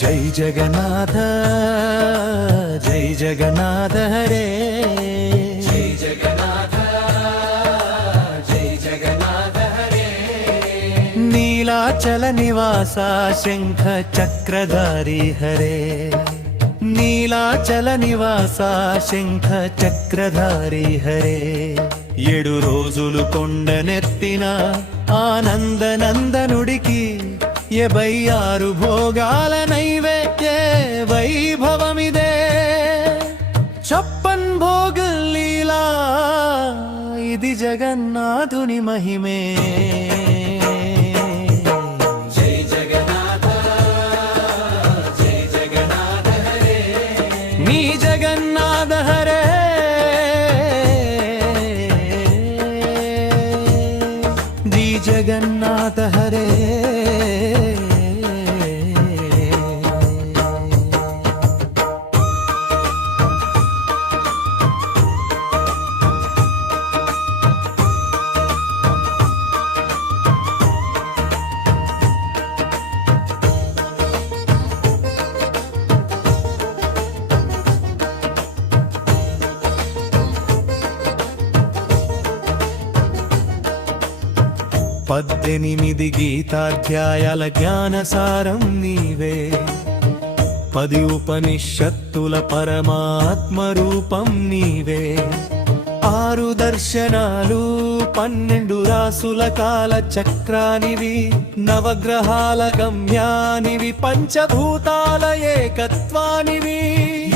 జై జగన్నాథ జై జగన్నాథ హరే జై జగన్నాథ జై జగన్నాథ హరే నీలాచల నివాస శంఖ చక్రధారి హరే నీలాచల నివాస శంఖ చక్రధారి హరే 7 రోజులు కొండనెత్తిన ఆనందనందనుడికి 76 భోగాల నైవేద్య వైభవమిదే 56 భోగ లీలా ఇది జగన్నాథుని మహిమే జై జగన్నాథ జై జగన్నాథ హరే నీ జగన్నాథ హరే నీ జగన్నాథ హరే పద్దెనిమిది గీతాధ్యాయాల జ్ఞానసారం నీవే 10 ఉపనిషత్తుల పరమాత్మ రూపం నీవే 6 దర్శనాలు 12 రాసుల కాల చక్రానివి నవగ్రహాల గమ్యానివి పంచభూతాల ఏకత్వానివి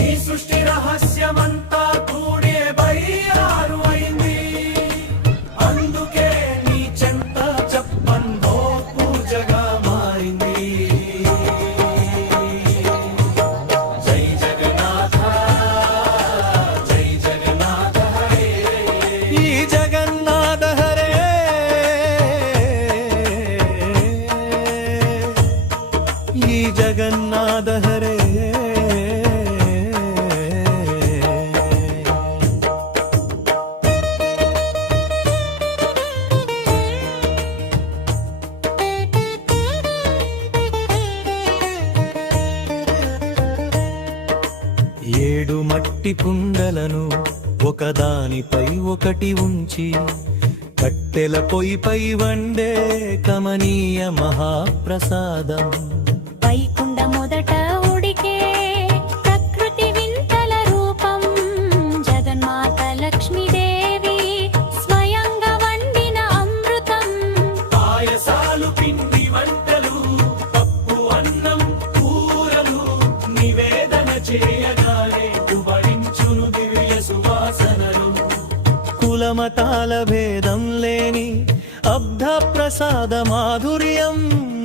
ఈ సృష్టి రహస్యమంతా కూడే బయ్యారు అయింది అందుకే జగన్నాథ హరే ఏడు మట్టి కుండలను ఒకదానిపై ఒకటి ఉంచి కట్టెల పొయ్యిపై వండే కమనీయ మహాప్రసాదం వైకుండ మొదట ఉడికే ప్రకృతి వింతల రూపం జగన్మాత లక్ష్మీదేవి స్వయంగా వండిన అమృతం పాయసాలు పిండి వంటలు పప్పు అన్నం కూరలు నివేదన చేయగానే కుబడించును దివ్య సువాసనలు కులమతాల భేదం లేని అబ్ధ ప్రసాద మాధుర్యం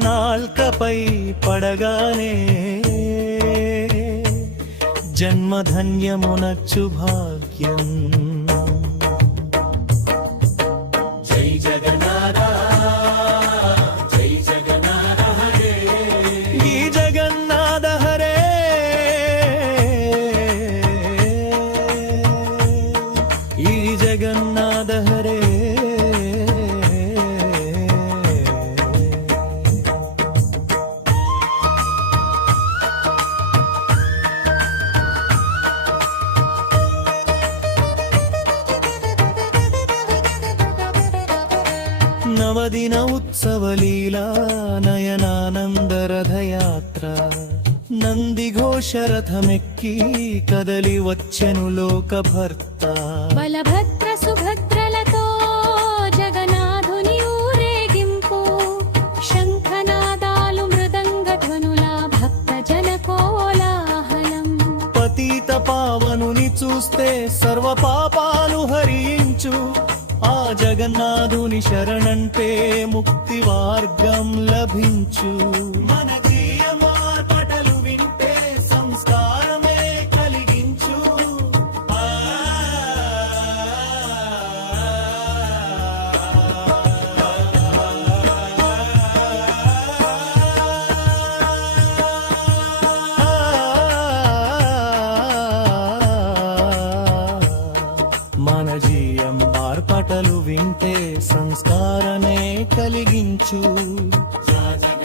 నాల్కపై పడగానే జన్మధన్యమునచ్చు భాగ్యం జై జగన్నాథ జై జగన్నాథ హరే ఈ జగన్నాథ హరే ఈ జగన్నాథ హరే నవదిన ఉత్సవలీలా నయనానంద రథయాత్ర నందిఘోషరథమెక్కి కదలి వచ్చెను లోకభర్త బలభద్ర సుభద్రలతో జగన్నాథుని ఊరేగింపు శంఖనాదాలు మృదంగ ధ్వనుల భక్త జన కోలాహలం పతిత పావనుని చూస్తే సర్వ పాపాలు హరించు ఆ జగన్నాథుని శరణంటే ముక్తి మార్గం లభించు మన వింటే సంస్కారమే కలిగించు వార్తలు వింటే సంస్కారమే కలిగించు జగన్నాథ